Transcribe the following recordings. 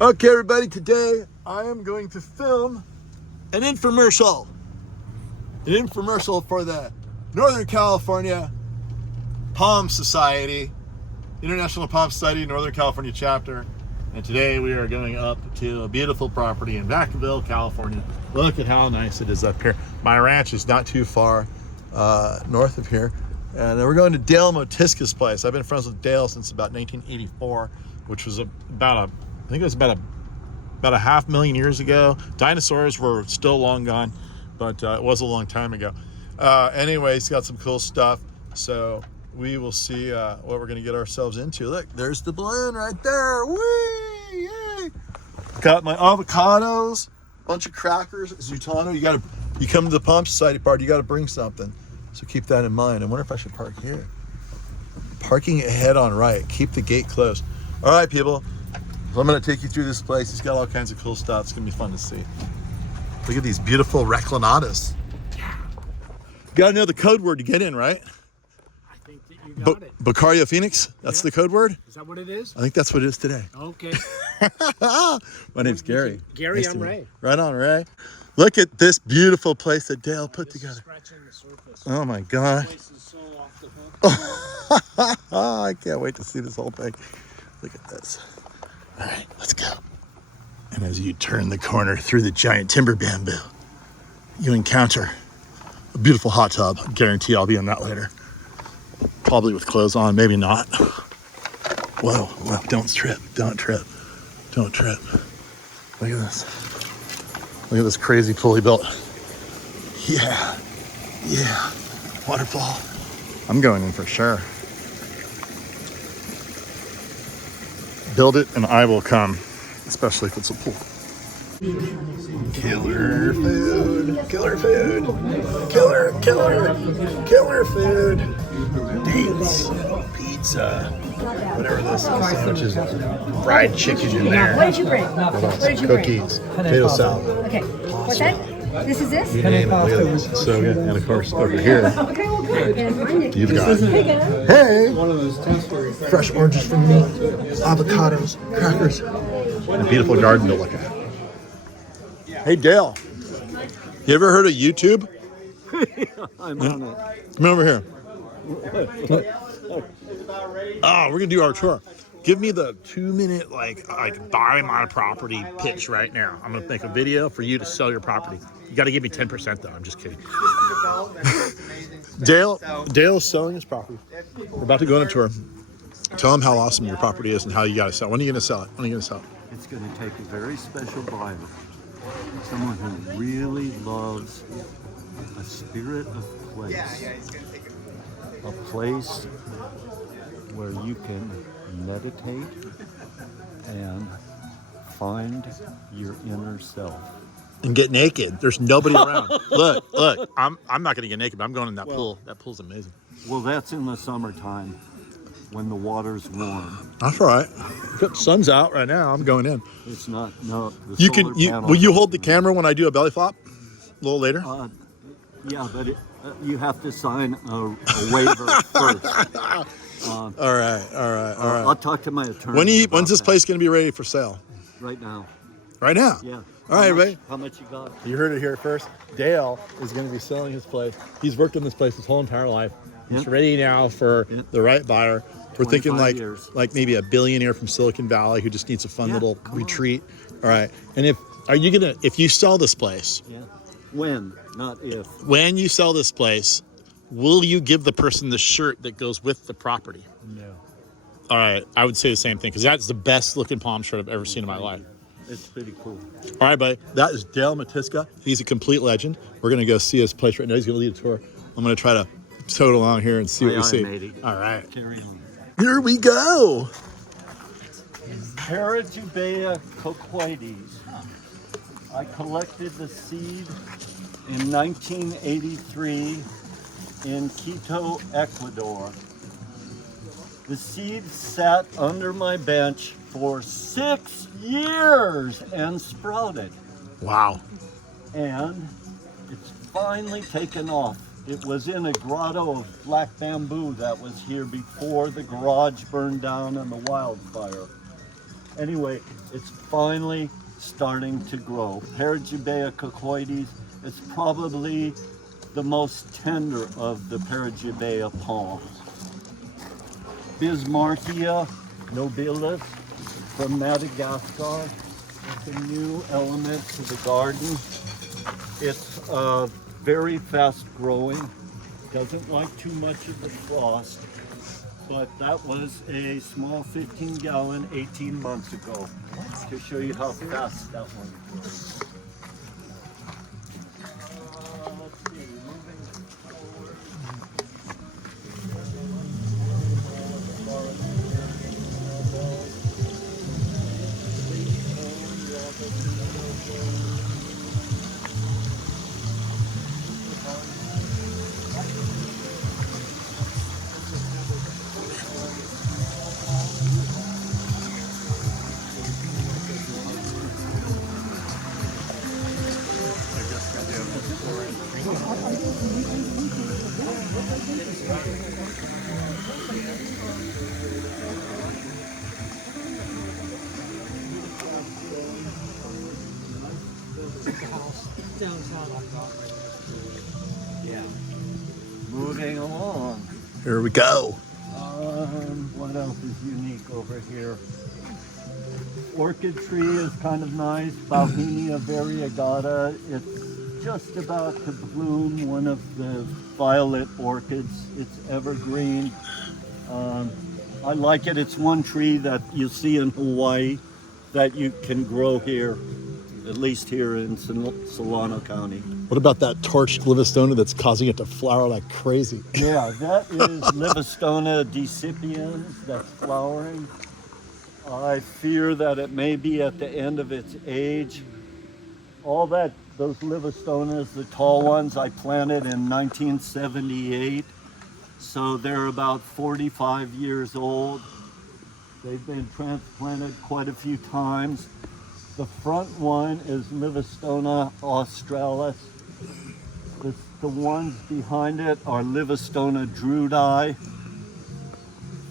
Okay, everybody, today I am going to film an infomercial. An infomercial for the Northern California Palm Society, International Palm Society, Northern California chapter. And today we are going up to a beautiful property in Vacaville, California. Look at how nice it is up here. My ranch is not too far north of here. And we're going to Dale Motiska's place. I've been friends with Dale since about 1984, which was about a half million years ago. Dinosaurs were still long gone, but it was a long time ago. Anyway, he's got some cool stuff. So we will see what we're going to get ourselves into. Look, there's the balloon right there. Whee! Yay! Got my avocados, bunch of crackers, Zutano. You come to the Palm Society party, you got to bring something. So keep that in mind. I wonder if I should park here. Parking ahead on right. Keep the gate closed. All right, people. So I'm going to take you through this place. He's got all kinds of cool stuff. It's going to be fun to see. Look at these beautiful reclinadas. You got to know the code word to get in, right? I think that you got it. Bacario Phoenix? That's the code word? Is that what it is? I think that's what it is today. Okay. My name's Gary. Gary, Nice I'm Ray. Right on, Ray. Look at this beautiful place that Dale put together. Scratching the surface. Oh my God. This place is so off the hook. I can't wait to see this whole thing. Look at this. All right, let's go. And as you turn the corner through the giant timber bamboo, you encounter a beautiful hot tub. I guarantee I'll be in that later. Probably with clothes on, maybe not. Whoa, whoa, don't trip, don't trip, don't trip. Look at this. Look at this crazy pool he built. Yeah, yeah, waterfall. I'm going in for sure. Build it and I will come, especially if it's a pool. Killer food, killer food, killer food. Dates, pizza, whatever this is, sandwiches, fried chicken in there. What did you bring? What did you bring? Cookies, potato salad. Okay, what's that? This is this? You name it, look at this. It's so good. And of course, over here, Okay, well, good. And mine, you've got, hey, fresh oranges from me, avocados, crackers, and a beautiful garden to look at. Hey, Dale, you ever heard of YouTube? I'm on it. Come over here. Oh, we're gonna do our tour. Give me the 2-minute like buy my property pitch right now. I'm gonna make a video for you to sell your property. You got to give me 10% though. I'm just kidding. Dale's selling his property. We're about to go on a tour. Tell him how awesome your property is and how you got to sell. When are you gonna sell it? When are you gonna sell it? It's going to take a very special buyer, someone who really loves a spirit of place, a place where you can meditate and find your inner self. And get naked. There's nobody around. Look. I'm not gonna get naked, but I'm going in that pool. That pool's amazing. Well, that's in the summertime when the water's warm. That's all right. The sun's out right now. I'm going in. It's not, no. You can. Will you hold the camera when I do a belly flop? A little later. Yeah, but you have to sign a waiver first. All right. I'll talk to my attorney. When's this place going to be ready for sale? Right now. Right now. Yeah. All right, everybody. How much you got? You heard it here first. Dale is going to be selling his place. He's worked on this place his whole entire life. He's ready now for the right buyer. We're thinking like maybe a billionaire from Silicon Valley who just needs a fun little retreat. All right. And if you sell this place? Yeah. When, not if. When you sell this place, will you give the person the shirt that goes with the property? No. All right. I would say the same thing because that's the best looking palm shirt I've ever seen in my life. It's pretty cool. All right, buddy. That is Dale Motiska. He's a complete legend. We're going to go see his place right now. He's going to lead a tour. I'm going to try to tote along here and see what we see. Matey. All right. Carry on. Here we go. Paratubea coquoides. I collected the seed in 1983 in Quito, Ecuador. The seed sat under my bench for 6 years and sprouted. Wow. And it's finally taken off. It was in a grotto of black bamboo that was here before the garage burned down in the wildfire. Anyway, it's finally starting to grow. Paragibea coccoides is probably the most tender of the Paragibea palms. Bismarckia nobilis from Madagascar. It's a new element to the garden. It's very fast growing, doesn't like too much of the frost, but that was a small 15-gallon 18 months ago to show you how fast that one grows. Let's see, moving forward. Downtown, I'm not right next to it. Yeah. Moving along. Here we go. What else is unique over here? Orchid tree is kind of nice. Bauhinia variegata. It's just about to bloom. One of the violet orchids. It's evergreen. I like it. It's one tree that you see in Hawaii that you can grow here, at least here in Solano County. What about that torched Livistona that's causing it to flower like crazy? Yeah, that is Livistona decipiens that's flowering. I fear that it may be at the end of its age. Those Livistonas, the tall ones, I planted in 1978. So they're about 45 years old. They've been transplanted quite a few times. The front one is Livistona australis. The ones behind it are Livistona drudi.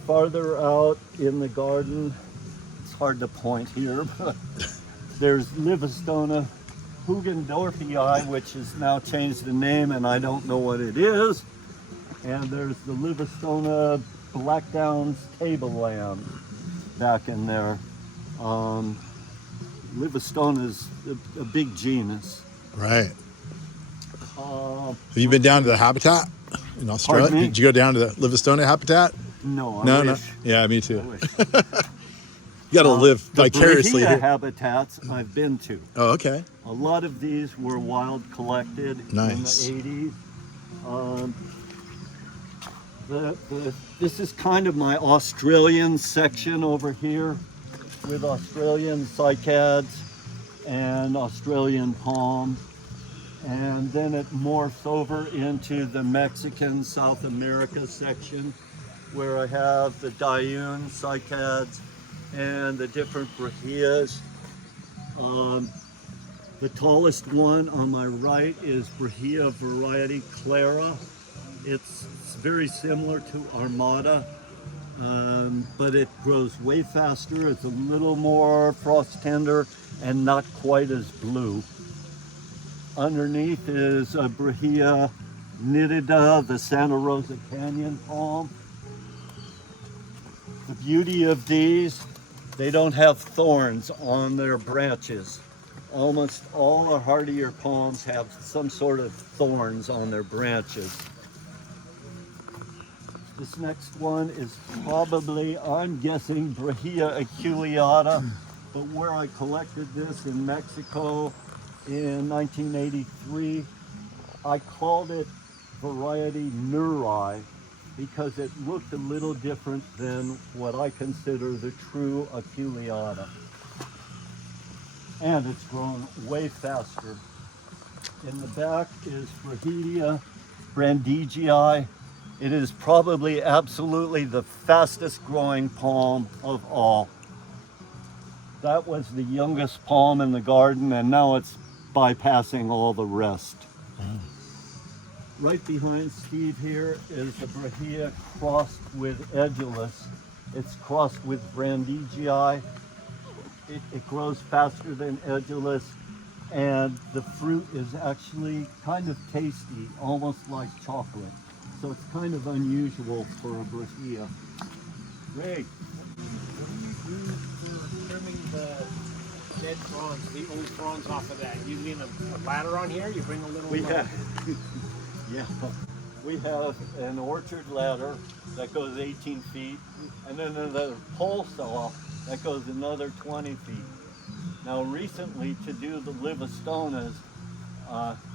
Farther out in the garden, it's hard to point here, but there's Livistona Hugendorfii, which has now changed the name and I don't know what it is. And there's the Livistona Black Downs table lamb back in there. Livistona is a big genus. Right. Have you been down to the habitat in Australia? Pardon me? Did you go down to the Livistona habitat? No, I No, wish. no. Yeah, me too. I wish. You got to live vicariously The here. habitats I've been to. Oh, okay. A lot of these were wild collected Nice. in the 80s. This is kind of my Australian section over here with Australian cycads and Australian palms. And then it morphs over into the Mexican South America section where I have the Dayun cycads and the different brachias. The tallest one on my right is Brahia variety Clara. It's very similar to Armada, but it grows way faster. It's a little more frost tender and not quite as blue. Underneath is a Brahia nitida, the Santa Rosa Canyon palm. The beauty of these, they don't have thorns on their branches. Almost all our hardier palms have some sort of thorns on their branches. This next one is probably, I'm guessing, Brahia aculeata, but where I collected this in Mexico in 1983, I called it variety Nuri because it looked a little different than what I consider the true aculeata. And it's grown way faster. In the back is Brahia brandigii. It is probably absolutely the fastest growing palm of all. That was the youngest palm in the garden and now it's bypassing all the rest. Right behind Steve here is the Brahia crossed with Edulis. It's crossed with brandigii. it grows faster than edulous, and the fruit is actually kind of tasty, almost like chocolate. So it's kind of unusual for a brahia. Great. What do you use for trimming the dead prawns, the old prawns off of that? You lean a ladder on here? You bring a little... We have, yeah, we have an orchard ladder that goes 18 feet, and then another pole saw that goes another 20 feet. Now recently, to do the Livistonas,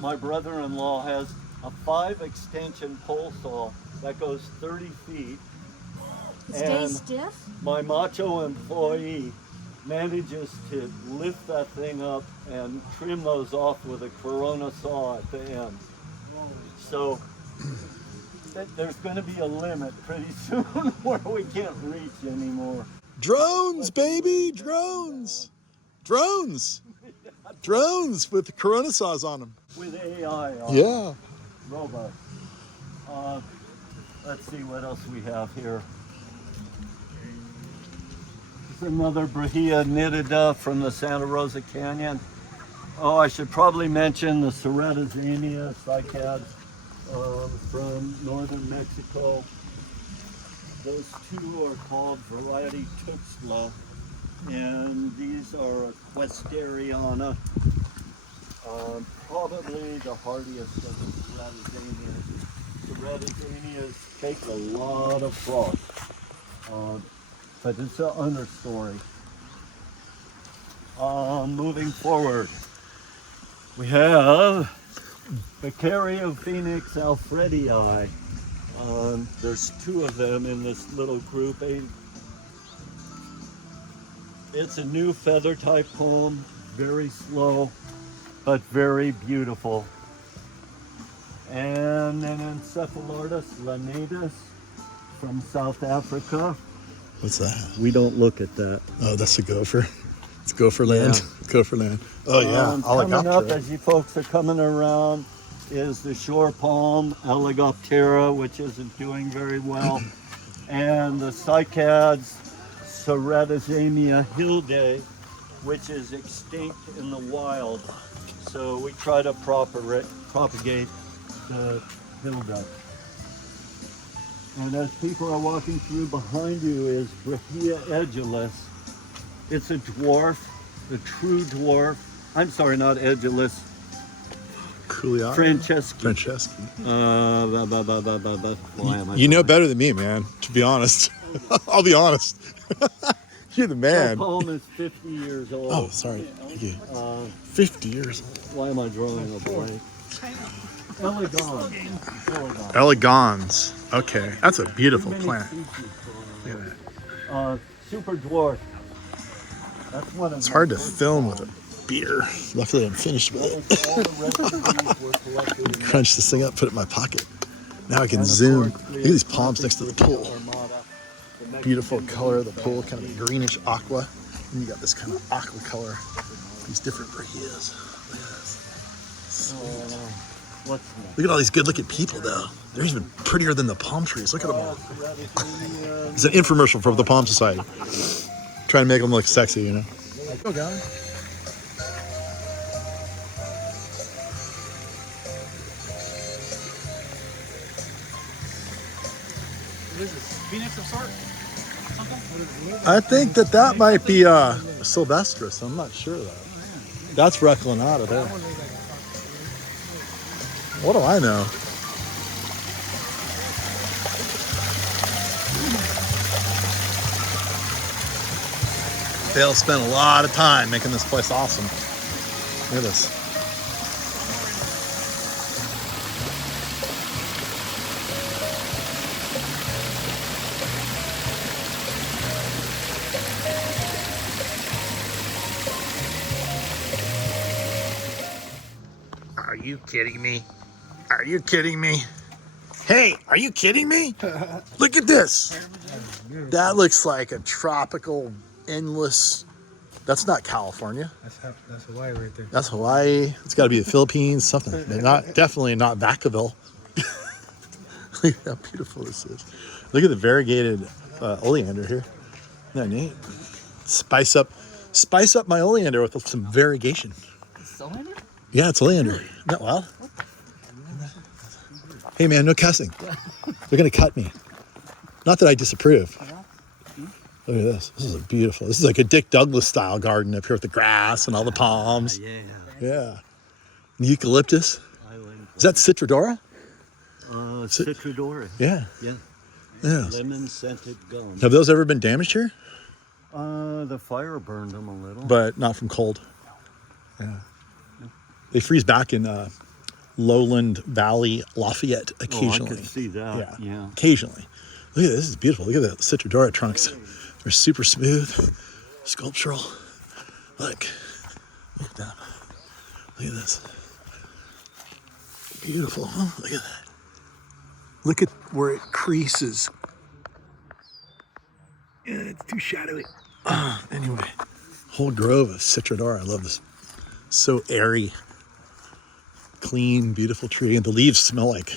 my brother-in-law has a 5 extension pole saw that goes 30 feet. Stay stiff? My macho employee manages to lift that thing up and trim those off with a Corona saw at the end. So there's going to be a limit pretty soon where we can't reach anymore. Drones, baby, drones. Drones. Drones with Corona saws on them. With AI on Yeah. robots. Let's see what else we have here. This is another brahia nitida from the Santa Rosa Canyon. Oh, I should probably mention the Ceratizania cycads from northern Mexico. Those two are called variety tuxtla, and these are Questeriana, probably the hardiest of the Ceratizanias. Ceratizanias take a lot of frost, but it's an understory. Moving forward, we have Phoenix alfredii. There's 2 of them in this little group. It's a new feather type poem, very slow, but very beautiful. And then Encephalartus lanatus from South Africa. What's that? We don't look at that. Oh, that's a gopher. It's gopher land. Yeah. Gopher land. Oh yeah. Coming up Alligoptera. as you folks are coming around is the shore palm, Alligoptera, which isn't doing very well, and the cycads, Ceratizania hildae, which is extinct in the wild. So we try to propagate the hilda. And as people are walking through, behind you is Brahia edulus. It's a dwarf, a true dwarf. I'm sorry, not edulus. Coolio. Franceschi. Franceschi. Why am I You know talking? better than me, man. To be honest. I'll be honest. You're the The man. poem is 50 years old. Oh, sorry. Thank you. 50 years old. Why am I drawing a blank? Elegans. Elegans. Okay. That's a beautiful plant. Look at that. Super dwarf. That's one of It's hard to film with a beer. Luckily, I'm finished with it. all the recipes were collected in Crunch this thing up, put it in my pocket. Now I can zoom. Look at these palms next to the pool. Beautiful color of the pool, kind of a greenish aqua. And you got this kind of aqua color. These different brahias. Look at this. What's that? Look at all these good-looking people, though. They're even prettier than the palm trees. Look at them all. It's an infomercial for the Palm Society. Trying to make them look sexy, you know. Go, guys. What is this? Phoenix of sort? Something? What is it? I think that might be Sylvestris. I'm not sure of that. That's Reclinata there. What do I know? Dale spent a lot of time making this place awesome. Look at this. Are you kidding me? Are you kidding me? Hey, are you kidding me? Look at this. That looks like a tropical, endless. That's not California. That's Hawaii right there. That's Hawaii. It's got to be the Philippines, something. But not definitely not Vacaville. Look at how beautiful this is. Look at the variegated oleander here. Isn't that neat? Spice up Spice up my oleander with some variegation. Cylinder? Yeah, it's oleander. Isn't that wild? Hey man, no cussing. They're gonna cut me. Not that I disapprove. Look at this. This is beautiful. This is like a Dick Douglas style garden up here with the grass and all the palms. Yeah. Yeah. And eucalyptus. Island. Is that Citrodora? Citrodora. Yeah. Yeah. Yeah. Lemon scented gum. Have those ever been damaged here? The fire burned them a little. But not from cold. Yeah. They freeze back in Lowland Valley, Lafayette occasionally. Oh, I could see that. Yeah. Occasionally. Look at this. This is beautiful. Look at the Citrodora trunks. They're super smooth, sculptural. Look at that. Look at this. Beautiful, huh? Look at that. Look at where it creases. Yeah, it's too shadowy. Anyway, whole grove of Citrodora. I love this. So airy, clean, beautiful tree. And the leaves smell like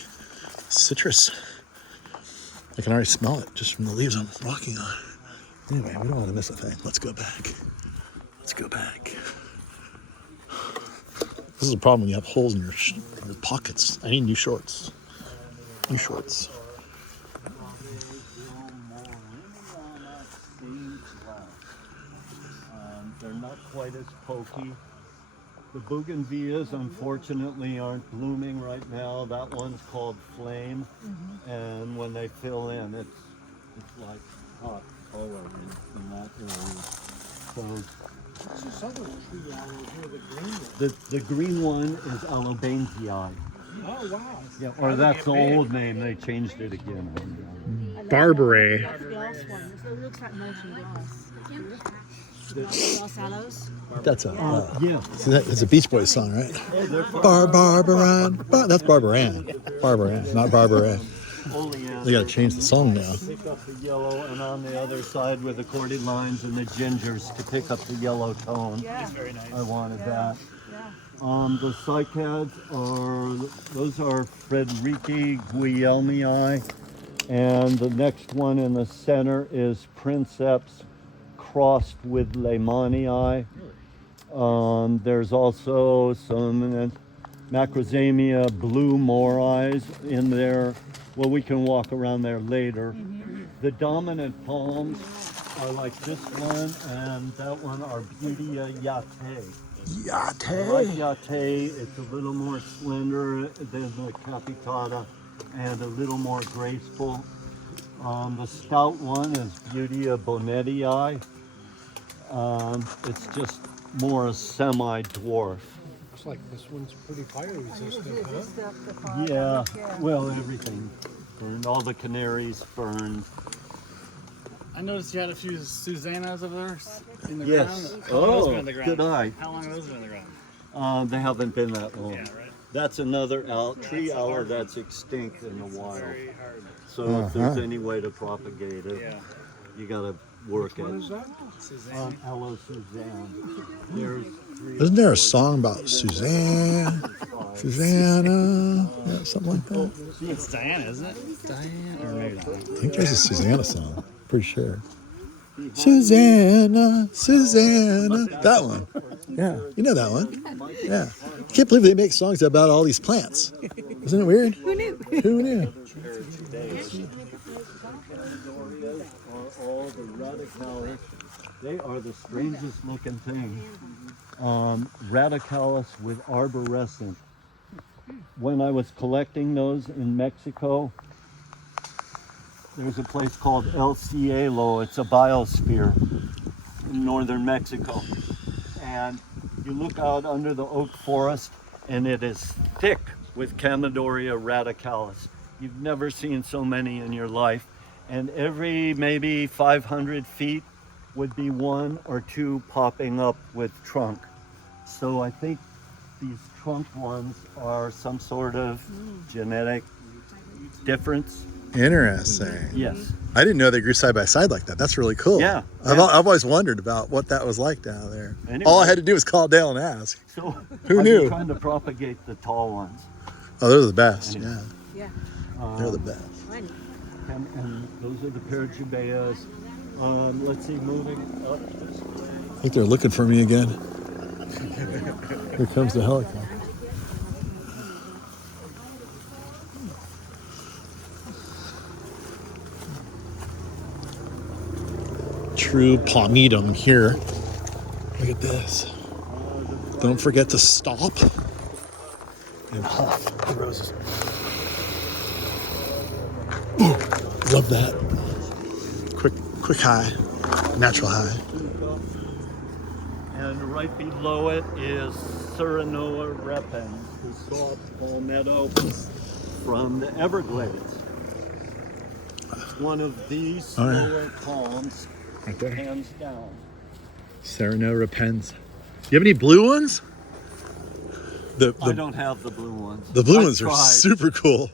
citrus. I can already smell it just from the leaves I'm walking on. Anyway, we don't want to miss a thing. Let's go back. Let's go back. This is a problem when you have holes in your pockets. I need new shorts. New shorts. They're not quite as pokey. The bougainvilleas, unfortunately, aren't blooming right now. That one's called Flame, and when they fill in, it's like hot color in that area. So Some of the tree aloes here, the green one. the green one is Alobantii. Oh, wow. Yeah, or that's the old name. They changed it again. Barbary. The gloss one. It looks like motion gloss. Los Aloes. That's a Yeah. see that, it's a Beach Boys song, right? Barbaran. That's Barbaran. Barbaran, not Barbara. They gotta change the song now. Pick up the yellow, and on the other side with the corded lines and the gingers to pick up the yellow tone. Yeah. Very nice. I wanted that. Yeah. The cycads those are Frederiki Guillemii, and the next one in the center is Princeps crossed with Leymanii. There's also some Macrozamia blue morais in there. Well, we can walk around there later. The dominant palms are like this one and that one are Beautia yate. Like yate, it's a little more slender than the capitata and a little more graceful. The stout one is Beautia bonettii. It's just more a semi-dwarf. Looks like this one's pretty fire resistant, huh? Yeah, well, everything burned. All the canaries burned. I noticed you had a few Susannas over there in the Yes. ground. How long have those been in the Oh, ground? good eye. How long have those been in the ground? They haven't been that long. Yeah, right. That's another tree aloe that's extinct in the wild. Very hard. So if there's any way to propagate it, Yeah. you got to work What it. is that? Suzanne. Aloe Suzanne. There's three. Isn't there a song about Suzanne? Susanna? Yeah, something like that. It's Diana, isn't it? Diana, or maybe not. I think there's a Susanna song. Pretty sure. Susanna, Susanna. That one. Yeah, you know that one. Yeah. I can't believe they make songs about all these plants. Isn't it weird? Who knew? Who knew? Are all the radicalis. They are the strangest looking thing. Radicalis with arborescent. When I was collecting those in Mexico, there's a place called El Cielo. It's a biosphere in northern Mexico. And you look out under the oak forest and it is thick with Chamaedorea radicalis. You've never seen so many in your life. And every maybe 500 feet would be one or two popping up with trunk. So I think these trunk ones are some sort of genetic difference. Interesting. Yes. I didn't know they grew side by side like that. That's really cool. Yeah, I've yeah. always wondered about what that was like down there. Anyway. All I had to do was call Dale and ask. So Who I've knew? been trying to propagate the tall ones. Oh, they're the best. Anyway. Yeah, Yeah. they're the best. And those are the parajubaeas. Let's see, moving up this way. think they're looking for me again. Here comes the helicopter. True palmedum here. Look at this. Don't forget to stop and huff the roses. Ooh, love that. Quick high, natural high. And right below it is Serenoa repens, the soft palmetto from the Everglades. It's one of the slower palms, Right there. hands down. Sereno repens. You have any blue ones? I don't have the blue ones. The blue I've ones are tried, super cool.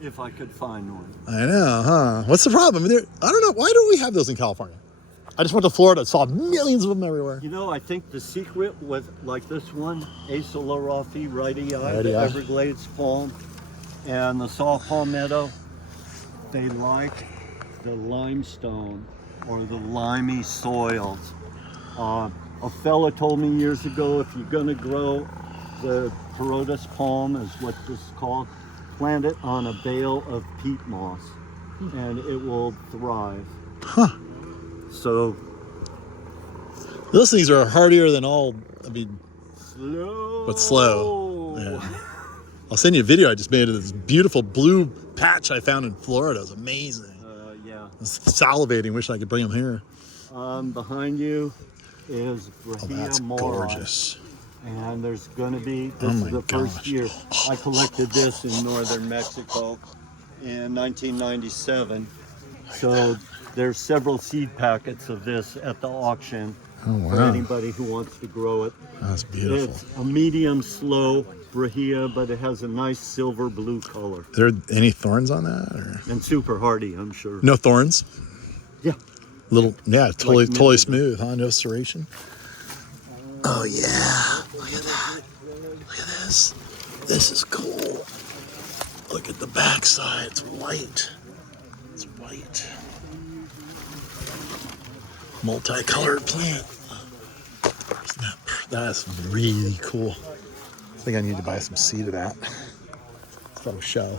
if I could find one. I know, huh? What's the problem? I don't know. Why don't we have those in California? I just went to Florida, saw millions of them everywhere. You know, I think the secret with like this one, Acelerathi rightii, the Rightii. Everglades palm, and the soft palmetto, they like the limestone or the limey soils. A fella told me years ago, if you're gonna grow the Perotis palm, is what this is called, plant it on a bale of peat moss and it will thrive. Huh. So Those things are hardier than all, slow. but slow. Yeah. I'll send you a video I just made of this beautiful blue patch I found in Florida. It was amazing. Yeah. I was salivating, wish I could bring them here. Behind you is Oh, Brahia that's mori. gorgeous. And there's going to be, Oh this my is the first gosh. year I collected this in northern Mexico in 1997. So there's several seed packets of this at the auction Oh, for wow. anybody who wants to grow it. That's beautiful. It's a medium slow Brahia, but it has a nice silver blue color. Are there any thorns on that? Or? And super hardy, I'm sure. No thorns? Yeah. Totally Like smooth, huh? No serration. Oh yeah, look at that. Look at this. This is cool. Look at the backside. It's white. It's white. Multicolored plant. That's really cool. I think I need to buy some seed of that. For a show.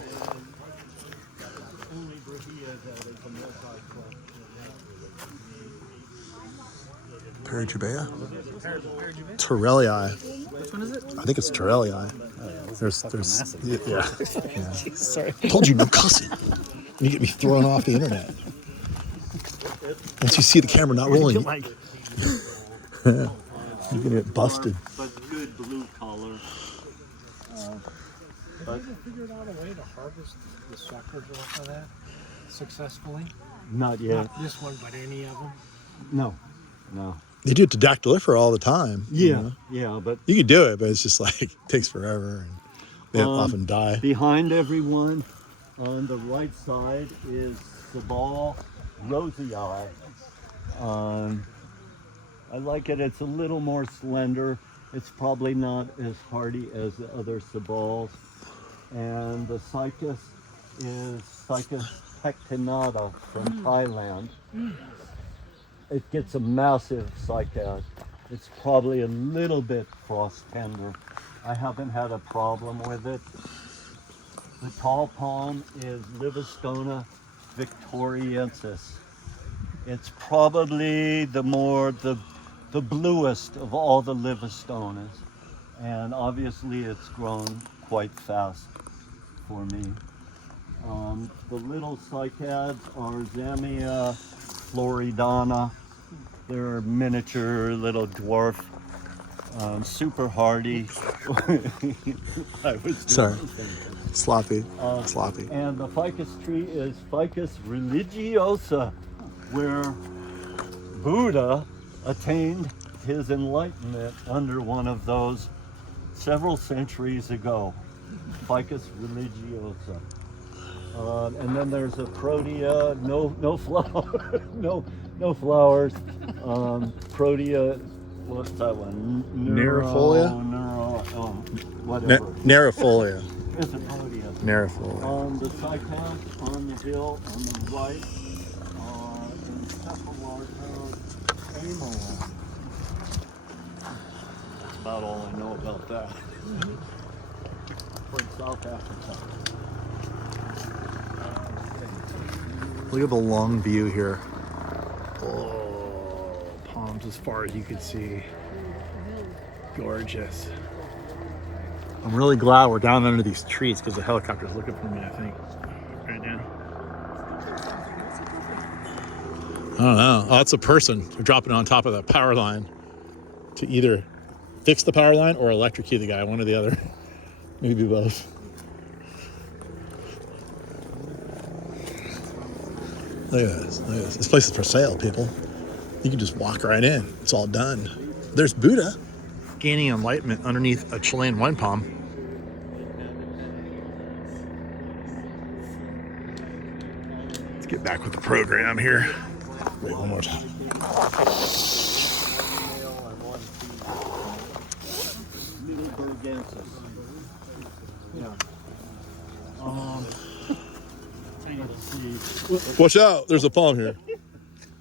Perigubea? Torellii. Which one is it? I think it's Torellii. There's, yeah. Sorry. I told you no cussing. You get me thrown off the internet. Once you see the camera not rolling, you're Like, gonna get busted. But good blue color. But Have you figured out a way to harvest the suckers off of that successfully? not yet. Not this one, but any of them? No. They do it to dactylifera all the time. Yeah, know? yeah, but You can do it, but it's just like, it takes forever. And they often die. behind everyone on the right side is Sabal rosii. I like it. It's a little more slender. It's probably not as hardy as the other Sabals. And the cycas is Cycas pectinata from Thailand. It gets a massive cycad. It's probably a little bit frost tender. I haven't had a problem with it. The tall palm is Livistona victoriensis. It's probably the bluest of all the Livistonas, and obviously it's grown quite fast for me. The little cycads are Zamia floridana. They're miniature little dwarf, super hardy. I was Sorry. Sloppy. Sloppy. And the ficus tree is Ficus religiosa, where Buddha attained his enlightenment under one of those several centuries ago. Ficus religiosa. And then there's a protea, no flower, no flowers. Protea, what's that one? Nerifolia? Whatever. Nerifolia. It's a protea. Nerifolia. The cycads on the hill on the right are Encephalartos amorans. about all I know about that. We're in South Africa. Look at the long view here. Oh, palms as far as you can see. Gorgeous. I'm really glad we're down under these trees because the helicopter's looking for me, I think. Right now. I don't know. Oh, that's a person dropping on top of that power line to either fix the power line or electrocute the guy, one or the other. Maybe both. Look at this. Look at this. This place is for sale, people. You can just walk right in. It's all done. There's Buddha gaining enlightenment underneath a Chilean wine palm. Let's get back with the program here. Wait, one more time. Watch out, there's a palm here.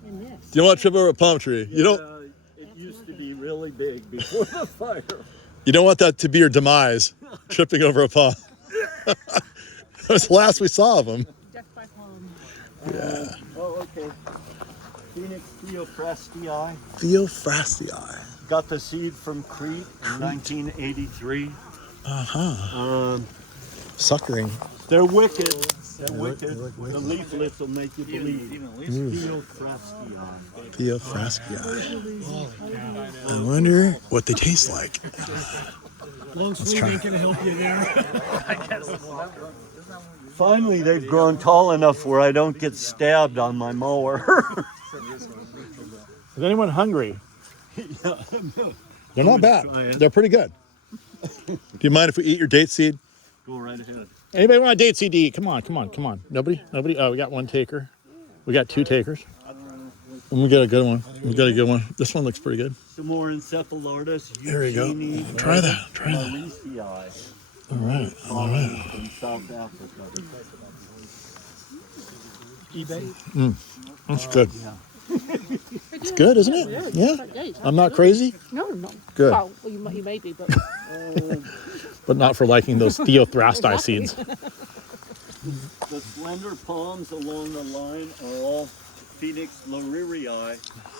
In this. You don't want to trip over a palm tree. You don't. It used to be really big before the fire. You don't want that to be your demise, tripping over a palm. That was the last we saw of him. Death by palm. Yeah. Oh, okay. Phoenix Theophrastii. Theophrastii. Got the seed from Crete in 1983. Uh-huh. Suckering. They're wicked. They're wicked. they're wicked. The leaflets will make you believe. Theophrastii. Theophrastii. I wonder what they taste like. Long Let's sleeve try. ain't gonna help you there. Finally, they've grown tall enough where I don't get stabbed on my mower. Is anyone hungry? They're not bad. They're pretty good. Do you mind if we eat your date seed? Go right ahead. Anybody want a date seed to eat? Come on, come on, come on. Nobody? Nobody? Oh, we got one taker. We got two takers. And we got a good one. We got a good one. This one looks pretty good. Some more encephalitis. There we go. Try that. Try that. Mauricii. All right. All right. From South Africa. eBay. That's good. It's good, isn't it? Yeah. I'm not crazy, No, no. Good. Well, you may be, but but not for liking those Theophrastii seeds. The slender palms along the line are all Phoenix Laririi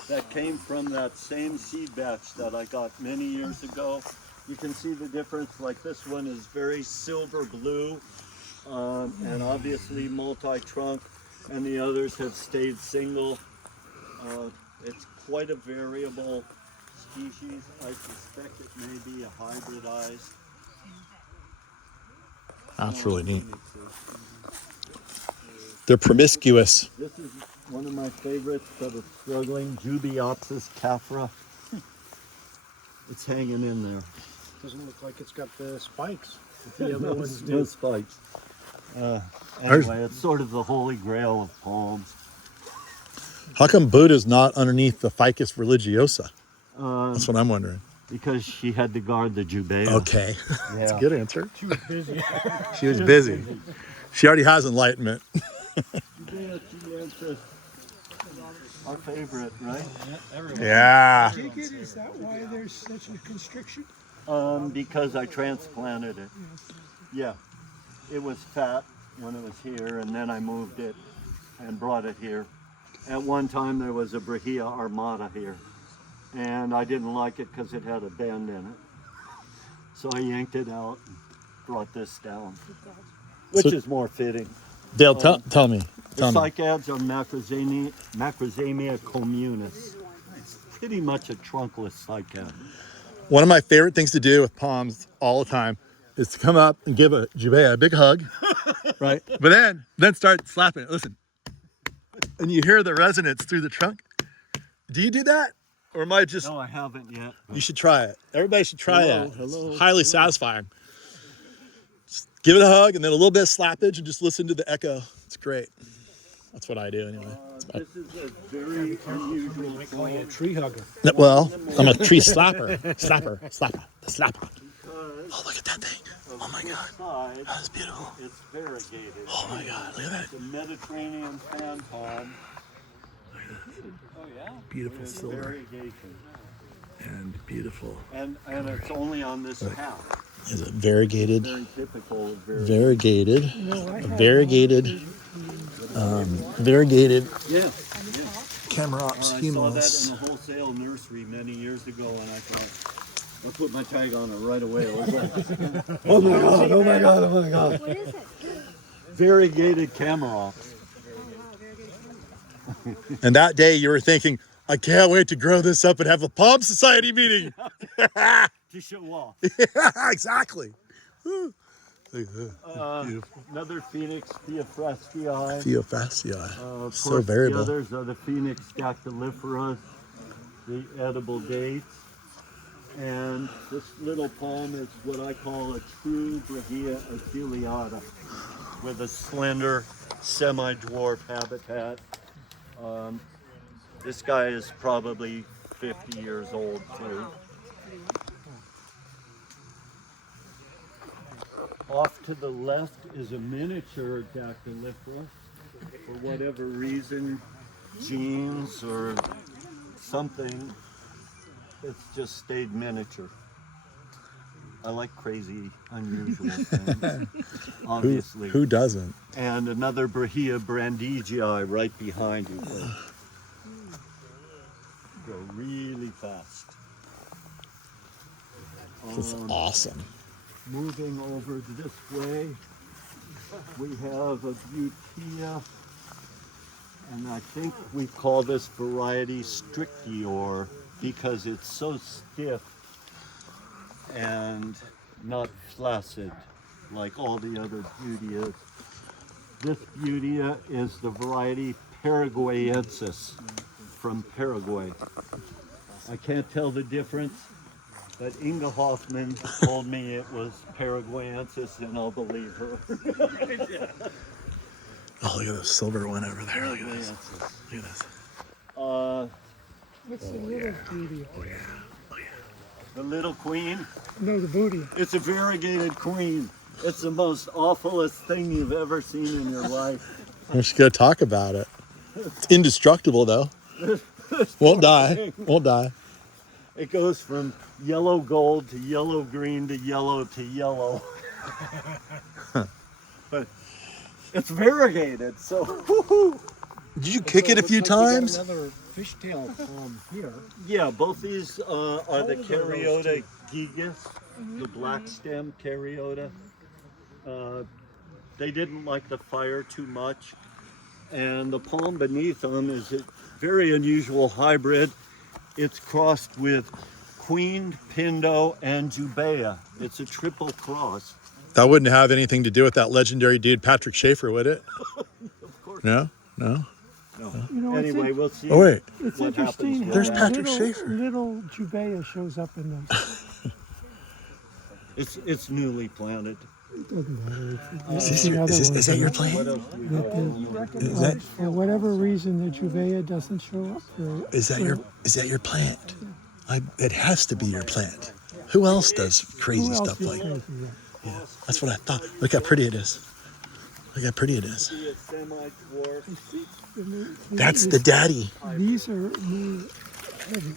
that came from that same seed batch that I got many years ago. You can see the difference, like this one is very silver blue and obviously multi-trunk, and the others have stayed single. It's quite a variable species. I suspect it may be a hybridized. That's really neat. They're promiscuous. This is one of my favorites, but it's struggling. Jubiopsis caphra. It's hanging in there. Doesn't look like it's got the spikes. The other ones No do. spikes. Anyway, it's sort of the holy grail of palms. How come Buddha's not underneath the ficus religiosa? That's what I'm wondering. Because she had to guard the Jubea. Okay. That's a good answer. She was busy. She was busy. She already has enlightenment. Jubea chilensis. Our favorite, right? Yeah. Is that why there's such a constriction? Because I transplanted it. Yeah. It was fat when it was here, and then I moved it and brought it here. At one time, there was a Brahia armata here, and I didn't like it because it had a bend in it. So I yanked it out and brought this down, which So- is more fitting. Dale, tell me. The Tell me. cycads are Macrozemia communis. It's pretty much a trunkless cycad. One of my favorite things to do with palms all the time is to come up and give a Jubea a big hug, right? But then start slapping it. Listen. And you hear the resonance through the trunk. Do you do that? Or am I just... No, I haven't yet. You should try it. Everybody should try Hello, that. hello, It's highly satisfying. Just give it a hug and then a little bit of slappage and just listen to the echo. It's great. That's what I do anyway. This is a very unusual I call you a plant. tree hugger. Well, I'm a tree slapper. Slapper. Oh, look at that thing. Oh my God. Side, That's beautiful. it's variegated. Oh my God, look at that. It's a Mediterranean fan palm. Beautiful It's silver. variegation. and beautiful. And it's only on this path. Is it variegated? Very typical of Variegated. I have Variegated. Variegated Yeah. Camerops I saw that humus. in a wholesale nursery many years ago, and I thought, I'll put my tag on it right away. It was like, oh my god, oh my god, oh my god. What is it? Variegated camerops. And that day you were thinking, I can't wait to grow this up and have a Palm Society meeting. To show off. Yeah, exactly. Woo. Look at that. Beautiful. Another Phoenix Theophrastii. Theophrastii. Of So course, variable. the others are the Phoenix dactyliferas, the edible dates. And this little palm is what I call a true Brahia affiliata, with a slender, semi-dwarf habitat. This guy is probably 50 years old too. Off to the left is a miniature dactylifera. For whatever reason, genes or something, it's just stayed miniature. I like crazy, unusual things, obviously. Who doesn't? And another Brahia brandigii right behind you. Go really fast. This is awesome. Moving over this way, we have a Butea, and I think we call this variety Strictior because it's so stiff and not flaccid like all the other Buteas. This Butea is the variety Paraguayensis from Paraguay. I can't tell the difference, but Inga Hoffman told me it was Paraguayensis, and I'll believe her. Oh, look at this silver one over there. Look at this. Look at this. What's the little booty? The little queen, No, the booty. it's a variegated queen. It's the most awfulest thing you've ever seen in your life. I'm just going to talk about it. It's indestructible, though. Won't die. Won't die. It goes from yellow gold to yellow green to yellow to yellow. But it's variegated, so woohoo! Did you kick it a few times? Another fishtail palm here. Yeah, both these are the Caryota gigas, the black stem Caryota. They didn't like the fire too much, and the palm beneath them is a very unusual hybrid. It's crossed with Queen, Pindo, and Jubea. It's a triple cross. That wouldn't have anything to do with that legendary dude, Patrick Schaefer, would it? Of course. No? No? No. You know, Anyway, we'll see. Oh, wait. It's what interesting. happens how There's with Patrick little, Schaefer. Little Jubea shows up in those. It's newly planted. It doesn't matter. Is that your What plant? else do we got? Is that For whatever reason, the Jubea doesn't show up. is that your plant? It has to be your plant. Who else does crazy stuff like that? Yeah, that's what I thought. Look how pretty it is. Look how pretty it is. See a semi-dwarf. That's the daddy. These are more heavy.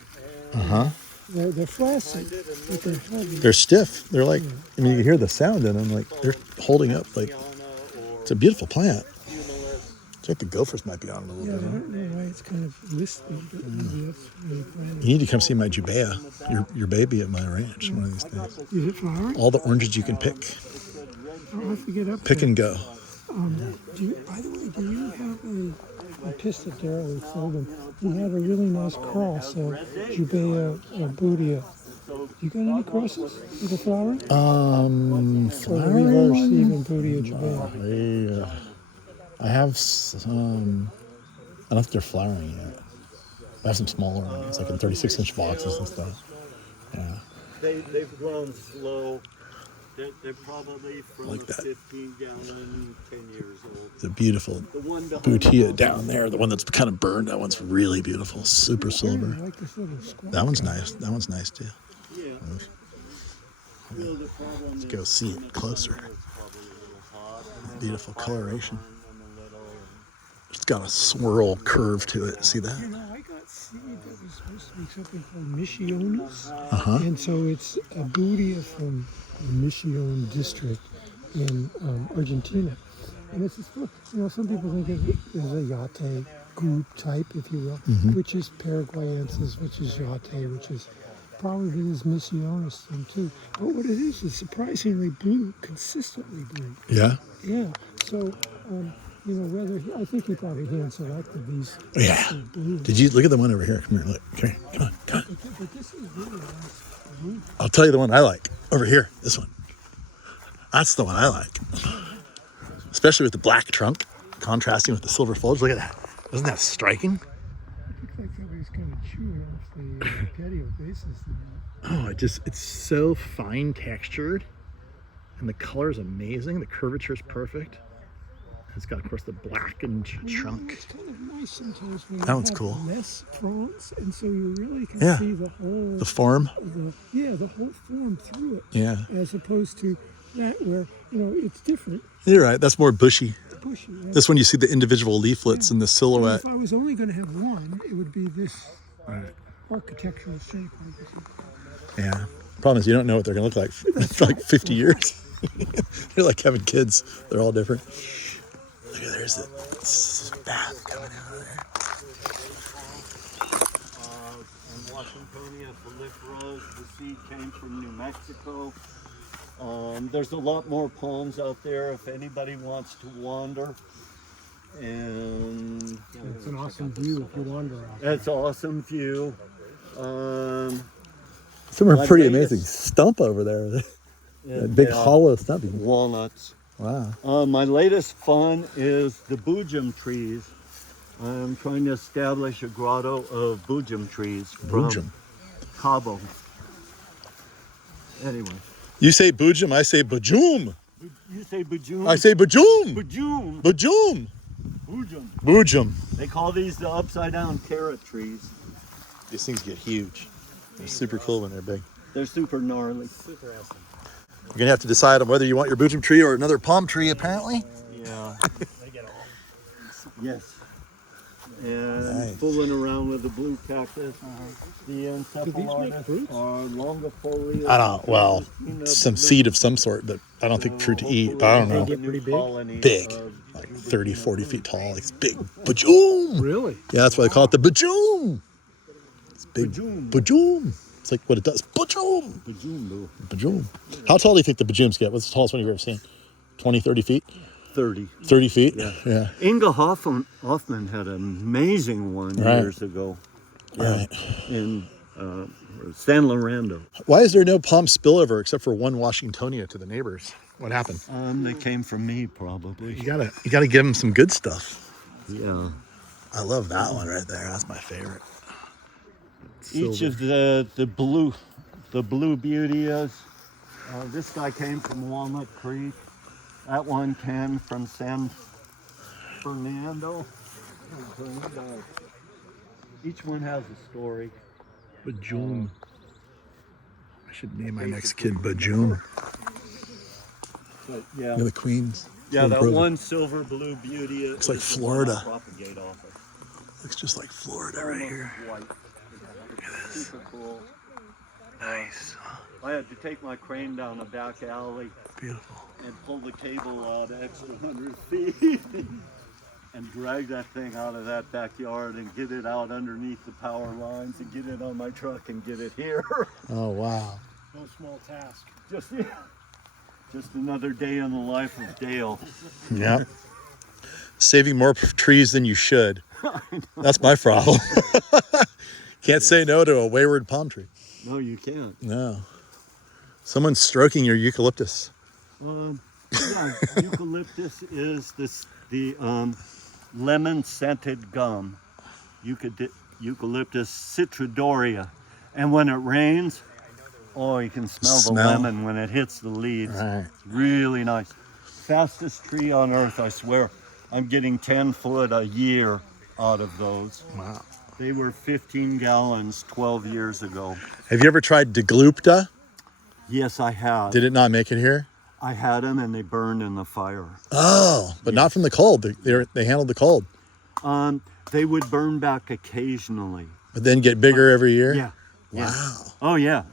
Uh-huh. They're flaccid, but they're heavy. They're stiff. They're like, I mean, you hear the sound in them. Like, they're holding up. Like, it's a beautiful plant. It's like the gophers might be on it a little Yeah, I bit. Huh? don't know why it's kind of lispy, but maybe that's really planted. You need to come see my Jubea, your baby at my ranch one of these days. Is it flowering? All the oranges you can pick. I'll have to get up Pick there. and go. By the way, do you have I pissed at Daryl and told him he had a really nice cross of Jubea Bootia. You got any crosses with the flowering? Or the Flowering reverse, one? even Bootia Jubea. I have some, I don't think they're flowering yet. I have some smaller ones, like in 36-inch boxes and stuff. Yeah. They've grown slow. They're probably from Like a that. 15-gallon, 10 years old. It's a beautiful The one behind Boutia the down there, the one that's kind of burned. That one's really beautiful, super I silver. like this little squat. That one's nice. That one's nice too. Yeah. Well, the problem Let's is go see it in the closer. summer it's probably a little hot, and then Beautiful the fire coloration. burns them a little, It's got a swirl curve to it. See You that? know, I got seed that was supposed to be something called Misiones. Uh-huh. And so it's a boodia from the Mission district in Argentina. And it's just, some people think of it as a yate group type, if you will, which is Paraguayensis, which is yate, which is probably this Misiones thing too. But what it is surprisingly blue, consistently blue. Yeah. Yeah. So, whether I think he probably hand selected these. Yeah. Blue. Did you look at the one over here? Come here, look. Come here. Come on. Come on. But this is really nice blue. I'll tell you the one I like. Over here. This one. That's the one I like. Especially with the black trunk contrasting with the silver foliage. Look at that. Isn't that striking? It looks like somebody's kind of chewing off the patio bases. Oh, it's so fine textured. And the color is amazing. The curvature is perfect. It's got, of course, the blackened trunk. It's kind of nice sometimes when That you one's have cool. less fronds, and so you really can Yeah. see the whole The form. the whole form through it. Yeah. As opposed to that where it's different, You're right. That's more bushy. bushy. Right? This one you see the individual leaflets and the silhouette. If I was only going to have one, it would be this architectural shape. Yeah. Problem is you don't know what they're going to look like for like 50 years. You're like having kids. They're all different. Look at there's the bath coming out of there. And Washingtonia foliferas, the seed came from New Mexico. There's a lot more palms out there if anybody wants to wander. And It's an awesome view if you wander out. that's an awesome view. Some My pretty latest- amazing stump over there. That big yeah, hollow stumpy. walnuts. Wow. My latest fun is the boojum trees. I'm trying to establish a grotto of boojum trees from Boojum. Cabo. Anyway, You say boojum, I say bajoom. you say boojum? I say bajoom. boojum. Bajoom. Boojum. Boojum. They call these the upside down carrot trees. These things get huge. They're super cool when they're big. They're super gnarly. Super awesome. You're gonna have to decide on whether you want your boojum tree or another palm tree, apparently. Yeah. They get all. Yes. And Nice. fooling around with the blue cactus. The encephalitis are longifolia. I don't. Well, some seed of some sort, but I don't think fruit to eat. But I don't know. get pretty big? Big, like 30, 40 feet tall. Like it's big. Bajoom. Really? Yeah, that's why they call it the bajoom. It's big. Bajoom. Bajoom. It's like what it does. Bajoom. Boojum. Bajoom. How tall do you think the bajooms get? What's the tallest one you've ever seen? 20, 30 feet? 30. 30 feet? Yeah. Inga Hoffman had an amazing one Right. years ago. Right. In San Lorando. Why is there no palm spillover except for one Washingtonia to the neighbors? What happened? They came from me, probably. You gotta give them some good stuff. Yeah. I love that one right there. That's my favorite. Each of the blue beautias. This guy came from Walnut Creek. That one came from San Fernando. Each one has a story. Bajoom. I should name my next kid Bajoom. But yeah, You're the queens. yeah, that Brother. one silver blue beauty. Looks like is the one I Florida. propagate off of. Looks just like Florida right here. White. Super cool. Nice. I had to take my crane down a back alley Beautiful. and pull the cable out an extra 100 feet and drag that thing out of that backyard and get it out underneath the power lines and get it on my truck and get it here. Oh, wow. No small task. Just another day in the life of Dale. Yeah. Saving more trees than you should. That's my problem. Can't say no to a wayward palm tree. No, you can't. No. Someone's stroking your eucalyptus. Yeah, eucalyptus is the lemon scented gum. Eucalyptus citridoria. And when it rains, oh, you can smell the Smell. lemon when it hits the leaves. Right. Really nice. Fastest tree on earth, I swear. I'm getting 10 foot a year out of those. Wow. They were 15 gallons 12 years ago. Have you ever tried deglupta? Yes, I have. Did it not make it here? I had them and they burned in the fire. Oh, but not from the cold. They handled the cold. They would burn back occasionally. But then get bigger every year? Yeah. Yeah. Wow. Oh yeah.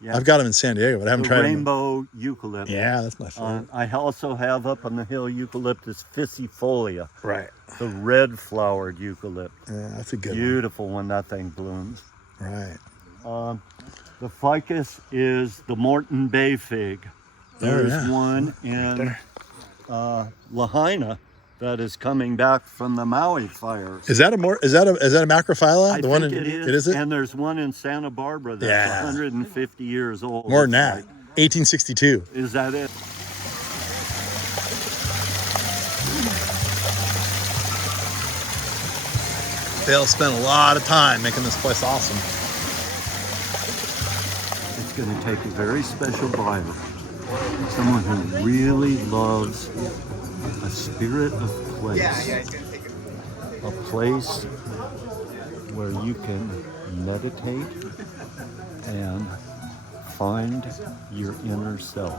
Yeah. I've got them in San Diego, but I haven't The tried them. rainbow eucalypt. Yeah, that's my favorite. I also have up on the hill eucalyptus ficifolia, Right. the red flowered eucalypt. Yeah, that's a good one. Beautiful when that thing blooms. Right. The ficus is the Morton Bay fig. There's yeah. one in Lahaina that is coming back from the Maui fires. Is that a macrophylla? I The one think in, it is. It is it? And there's one in Santa Barbara that's Yeah. 150 years old. More than It's that. like, 1862. is that it? They'll spend a lot of time making this place awesome. It's going to take a very special buyer, someone who really loves a spirit of place, a place where you can meditate and find your inner self.